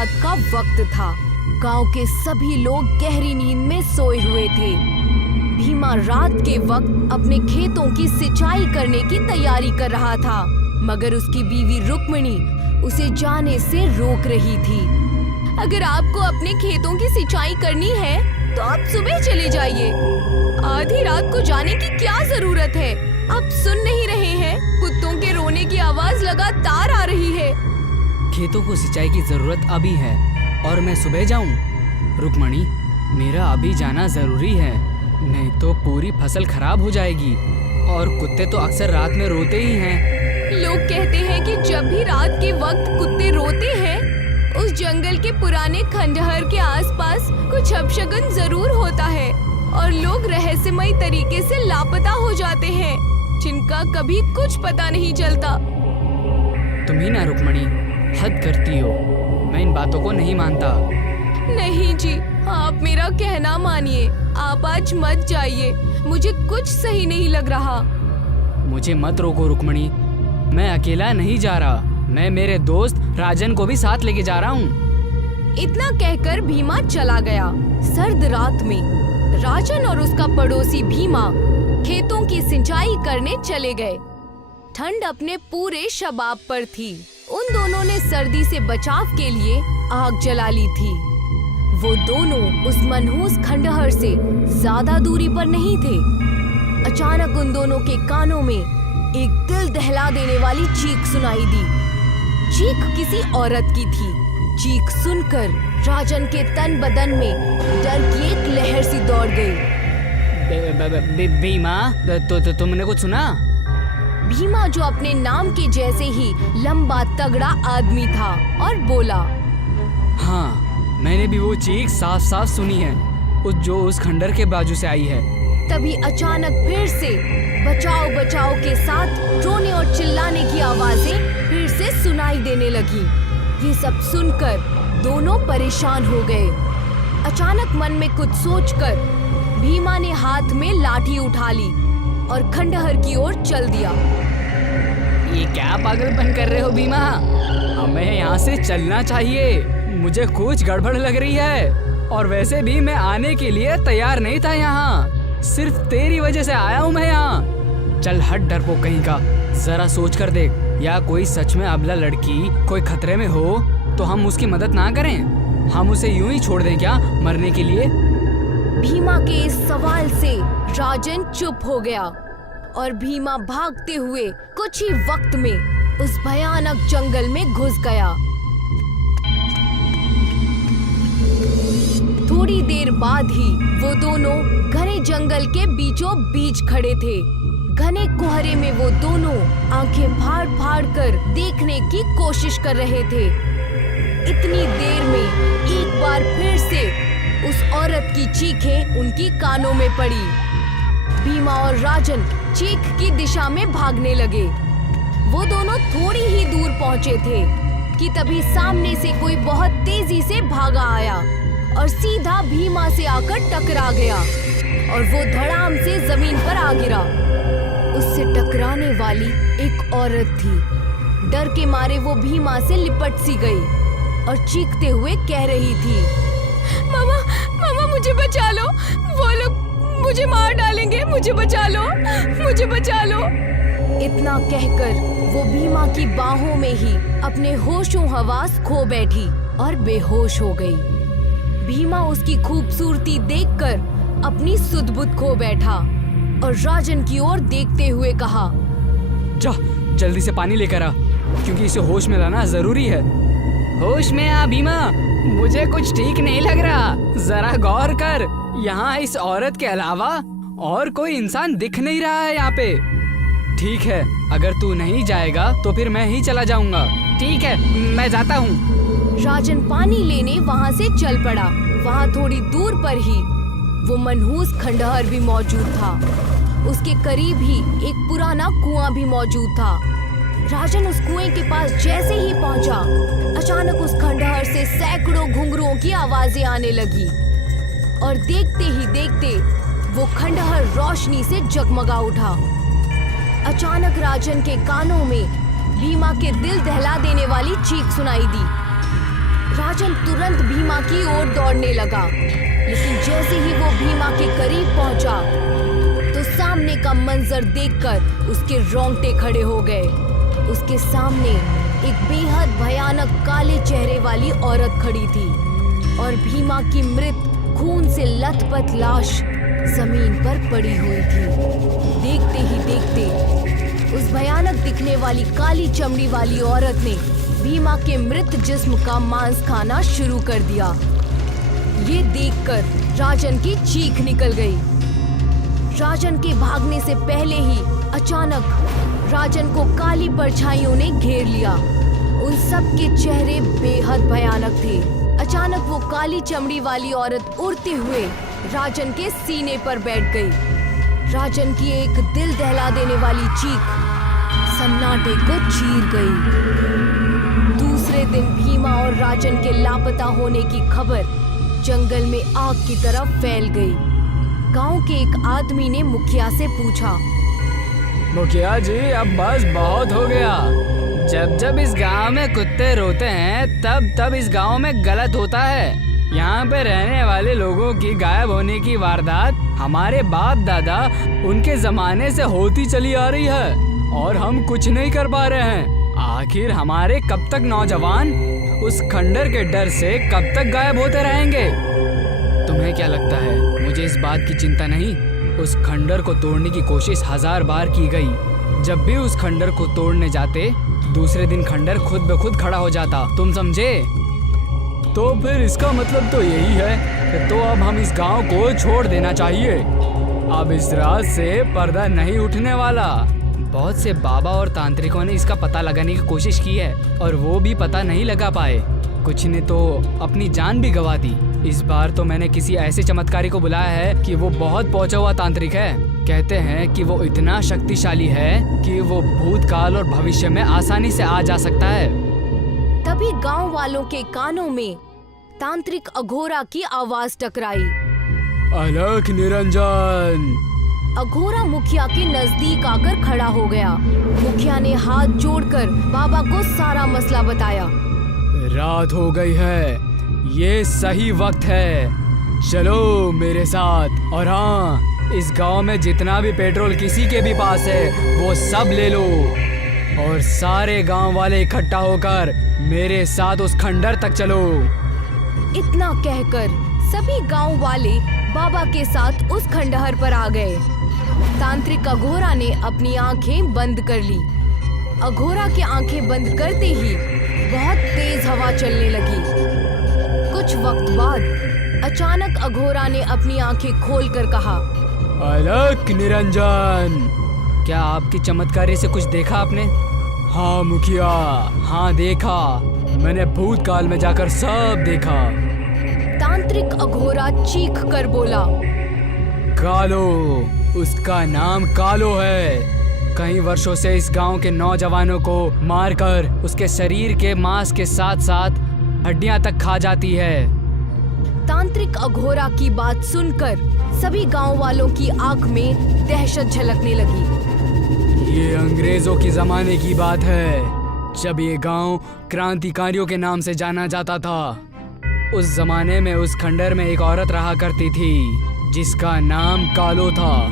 रात का वक्त था। गांव के सभी लोग गहरी नींद में सोए हुए थे। भीमा रात के वक्त अपने खेतों की सिंचाई करने की तैयारी कर रहा था, मगर उसकी बीवी रुक्मिणी उसे जाने से रोक रही थी। अगर आपको अपने खेतों की सिंचाई करनी है तो आप सुबह चले जाइए। आधी रात को जाने की क्या जरूरत है? आप सुन नहीं रहे हैं? कुत्तों के रोने की आवाज लगातार आ रही है। खेतों को सिंचाई की जरूरत अभी है और मैं सुबह जाऊं? रुक्मणी, मेरा अभी जाना जरूरी है, नहीं तो पूरी फसल खराब हो जाएगी। और कुत्ते तो अक्सर रात में रोते ही हैं। लोग कहते हैं कि जब भी रात के वक्त कुत्ते रोते हैं, उस जंगल के पुराने खंडहर के आसपास कुछ अपशगुन जरूर होता है और लोग रहस्यमयी तरीके से लापता हो जाते हैं, जिनका कभी कुछ पता नहीं चलता। तुम ही ना रुक्मणी, हद करती हो। मैं इन बातों को नहीं मानता। नहीं जी, आप मेरा कहना मानिए। आप आज मत जाइए, मुझे कुछ सही नहीं लग रहा। मुझे मत रोको रुक्मणी, मैं अकेला नहीं जा रहा। मैं मेरे दोस्त राजन को भी साथ लेके जा रहा हूँ। इतना कहकर भीमा चला गया। सर्द रात में राजन और उसका पड़ोसी भीमा खेतों की सिंचाई करने चले गए। ठंड अपने पूरे शबाब पर थी। उन दोनों ने सर्दी से बचाव के लिए आग जला ली थी। वो दोनों उस मनहूस खंडहर से ज्यादा दूरी पर नहीं थे। अचानक उन दोनों के कानों में एक दिल दहला देने वाली चीख सुनाई दी। चीख किसी औरत की थी। चीख सुनकर राजन के तन बदन में डर की एक लहर सी दौड़ गई। भीमा, तो तुमने कुछ सुना? भीमा, जो अपने नाम के जैसे ही लंबा तगड़ा आदमी था, और बोला, हाँ, मैंने भी वो चीख साफ साफ सुनी है, उस खंडर के बाजू से आई है। तभी अचानक फिर से बचाओ बचाओ के साथ रोने और चिल्लाने की आवाजें फिर से सुनाई देने लगी। ये सब सुनकर दोनों परेशान हो गए। अचानक मन में कुछ सोचकर भीमा ने हाथ में लाठी उठा ली और खंडहर की ओर चल दिया। ये क्या पागलपन कर रहे हो भीमा? हमें यहाँ से चलना चाहिए। मुझे कुछ गड़बड़ लग रही है, और वैसे भी मैं आने के लिए तैयार नहीं था यहाँ। सिर्फ तेरी वजह से आया हूँ मैं यहाँ। चल हट डरपोक कहीं का, जरा सोच कर देख, या कोई सच में अबला लड़की कोई खतरे में हो तो हम उसकी मदद ना करें? हम उसे यूं ही छोड़ दें क्या मरने के लिए? भीमा के इस सवाल से राजन चुप हो गया और भीमा भागते हुए कुछ ही वक्त में उस भयानक जंगल में घुस गया। थोड़ी देर बाद ही वो दोनों घने जंगल के बीचों बीच खड़े थे। घने कोहरे में वो दोनों आंखें फाड़ फाड़ कर देखने की कोशिश कर रहे थे। इतनी देर में एक बार फिर से उस औरत की चीखें उनकी कानों में पड़ी। भीमा और राजन चीख की दिशा में भागने लगे। वो दोनों थोड़ी ही दूर पहुंचे थे कि तभी सामने से कोई बहुत तेजी से भागा आया और सीधा भीमा से आकर टकरा गया और वो धड़ाम से जमीन पर आ गिरा। उससे टकराने वाली एक औरत थी। डर के मारे वो भीमा से लिपट सी गई और चीखते हुए कह रही थी, मामा, मामा मुझे बचा लो, वो लोग मुझे मार डालेंगे, मुझे बचा लो, मुझे बचा लो। इतना कहकर वो भीमा की बाहों में ही अपने होशों हवास खो बैठी और बेहोश हो गई। भीमा उसकी खूबसूरती देखकर अपनी सुध-बुध खो बैठा और राजन की ओर देखते हुए कहा, जा जल्दी से पानी लेकर आ, क्योंकि इसे होश में लाना जरूरी है। होश में आ भीमा, मुझे कुछ ठीक नहीं लग रहा। जरा गौर कर, यहाँ इस औरत के अलावा और कोई इंसान दिख नहीं रहा है यहाँ पे। ठीक है, अगर तू नहीं जाएगा तो फिर मैं ही चला जाऊंगा। ठीक है, मैं जाता हूँ। राजन पानी लेने वहाँ से चल पड़ा। वहाँ थोड़ी दूर पर ही वो मनहूस खंडहर भी मौजूद था। उसके करीब ही एक पुराना कुआं भी मौजूद था। राजन उस कुएं के पास जैसे ही पहुंचा, अचानक उस खंडहर से सैकड़ों घुंघरुओं की आवाजें आने लगी और देखते ही देखते वो खंडहर रोशनी से जगमगा उठा। अचानक राजन के कानों में भीमा के दिल दहला देने वाली चीख सुनाई दी। राजन तुरंत भीमा की ओर दौड़ने लगा, लेकिन जैसे ही वो भीमा के करीब पहुंचा तो सामने का मंजर देखकर उसके रोंगटे खड़े हो गए। उसके सामने एक बेहद भयानक काले चेहरे वाली औरत खड़ी थी और भीमा की मृत खून से लथपथ लाश जमीन पर पड़ी हुई थी। देखते ही देखते उस भयानक दिखने वाली काली चमड़ी वाली औरत ने भीमा के मृत जिस्म का मांस खाना शुरू कर दिया। ये देखकर राजन की चीख निकल गई। राजन के भागने से पहले ही अचानक राजन को काली परछाइयों ने घेर लिया। उन सब के चेहरे बेहद भयानक थे। अचानक वो काली चमड़ी वाली औरत उड़ते हुए राजन के सीने पर बैठ गई। राजन की एक दिल दहला देने वाली चीख सन्नाटे को चीर गई। दूसरे दिन भीमा और राजन के लापता होने की खबर जंगल में आग की तरह फैल गई। गांव के एक आदमी ने मुखिया से पूछा, मुखिया जी, अब बस बहुत हो गया। जब जब इस गांव में कुत्ते रोते हैं तब तब इस गांव में गलत होता है। यहाँ पे रहने वाले लोगों की गायब होने की वारदात हमारे बाप दादा उनके जमाने से होती चली आ रही है और हम कुछ नहीं कर पा रहे हैं। आखिर हमारे कब तक नौजवान उस खंडर के डर से कब तक गायब होते रहेंगे? तुम्हें क्या लगता है मुझे इस बात की चिंता नहीं? उस खंडर को तोड़ने की कोशिश 1000 बार की गई। जब भी उस खंडर को तोड़ने जाते दूसरे दिन खंडर खुद ब खुद खड़ा हो जाता। तुम समझे? तो फिर इसका मतलब तो यही है कि तो अब हम इस गांव को छोड़ देना चाहिए। अब इस राज से पर्दा नहीं उठने वाला। बहुत से बाबा और तांत्रिकों ने इसका पता लगाने की कोशिश की है और वो भी पता नहीं लगा पाए। कुछ ने तो अपनी जान भी गंवा दी। इस बार तो मैंने किसी ऐसे चमत्कारी को बुलाया है कि वो बहुत पहुंचा हुआ तांत्रिक है। कहते हैं कि वो इतना शक्तिशाली है कि वो भूतकाल और भविष्य में आसानी से आ जा सकता है। तभी गांव वालों के कानों में तांत्रिक अघोरा की आवाज टकराई। अलख निरंजन। अघोरा मुखिया के नजदीक आकर खड़ा हो गया। मुखिया ने हाथ जोड़कर बाबा को सारा मसला बताया। रात हो गई है, ये सही वक्त है, चलो मेरे साथ। और हाँ, इस गांव में जितना भी पेट्रोल किसी के भी पास है वो सब ले लो और सारे गांव वाले इकट्ठा होकर मेरे साथ उस खंडर तक चलो। इतना कहकर सभी गांव वाले बाबा के साथ उस खंडहर पर आ गए। तांत्रिक अघोरा ने अपनी आंखें बंद कर ली। अघोरा की आंखें बंद करते ही बहुत तेज हवा चलने लगी। कुछ वक्त बाद अचानक अघोरा ने अपनी आंखें खोलकर कहा, अलख निरंजन। क्या आपकी चमत्कारी से कुछ देखा आपने? हाँ मुखिया, हाँ देखा। मैंने भूतकाल में जाकर सब देखा। तांत्रिक अघोरा चीख कर बोला, कालो, उसका नाम कालो है। कई वर्षों से इस गांव के नौजवानों को मारकर उसके शरीर के मांस के साथ साथ हड्डियां तक खा जाती है। तांत्रिक अघोरा की बात सुनकर सभी गांव वालों की आंख में दहशत झलकने लगी। ये अंग्रेजों के जमाने की बात है, जब ये गांव क्रांतिकारियों के नाम से जाना जाता था। उस जमाने में उस खंडर में एक औरत रहा करती थी जिसका नाम कालो था।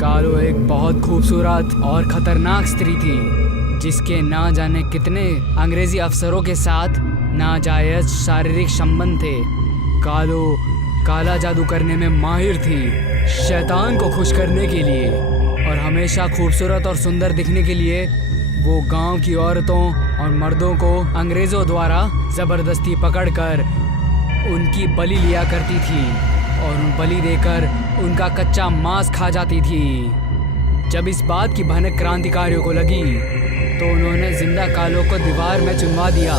कालो एक बहुत खूबसूरत और खतरनाक स्त्री थी जिसके ना जाने कितने अंग्रेजी अफसरों के साथ नाजायज शारीरिक संबंध थे। कालो काला जादू करने में माहिर थी, शैतान को खुश करने के लिए और हमेशा खूबसूरत और सुंदर दिखने के लिए वो गांव की औरतों और मर्दों को अंग्रेजों द्वारा जबरदस्ती पकड़कर उनकी बलि लिया करती थी और उन बलि देकर उनका कच्चा मांस खा जाती थी। जब इस बात की भनक क्रांतिकारियों को लगी तो उन्होंने जिंदा कालो को दीवार में चुनवा दिया,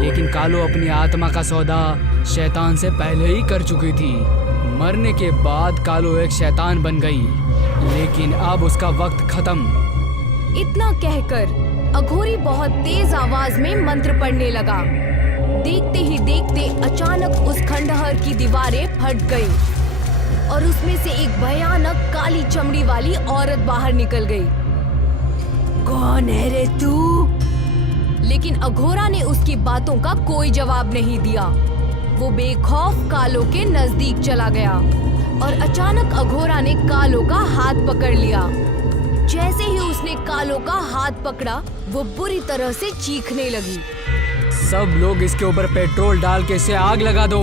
लेकिन कालो अपनी आत्मा का सौदा शैतान से पहले ही कर चुकी थी। मरने के बाद कालो एक शैतान बन गई, लेकिन अब उसका वक्त खत्म। इतना कहकर अघोरी बहुत तेज आवाज में मंत्र पढ़ने लगा। देखते ही देखते अचानक उस खंडहर की दीवारें फट गईं और उसमें से एक भयानक काली चमड़ी वाली औरत बाहर निकल गई। कौन है रे तू? लेकिन अघोरा ने उसकी बातों का कोई जवाब नहीं दिया। वो बेखौफ कालो के नजदीक चला गया और अचानक अघोरा ने कालो का हाथ पकड़ लिया। जैसे ही उसने कालो का हाथ पकड़ा, वो बुरी तरह से चीखने लगी। सब लोग इसके ऊपर पेट्रोल डाल के इसे आग लगा दो।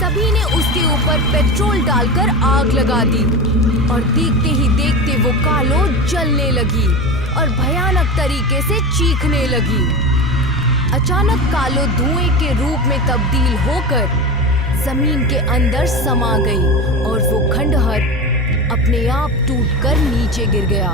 सभी ने उसके ऊपर पेट्रोल डालकर आग लगा दी और देखते ही देखते वो कालो जलने लगी और भयानक तरीके से चीखने लगी। अचानक कालो धुएं के रूप में तब्दील होकर जमीन के अंदर समा गई और वो खंडहर अपने आप टूटकर नीचे गिर गया।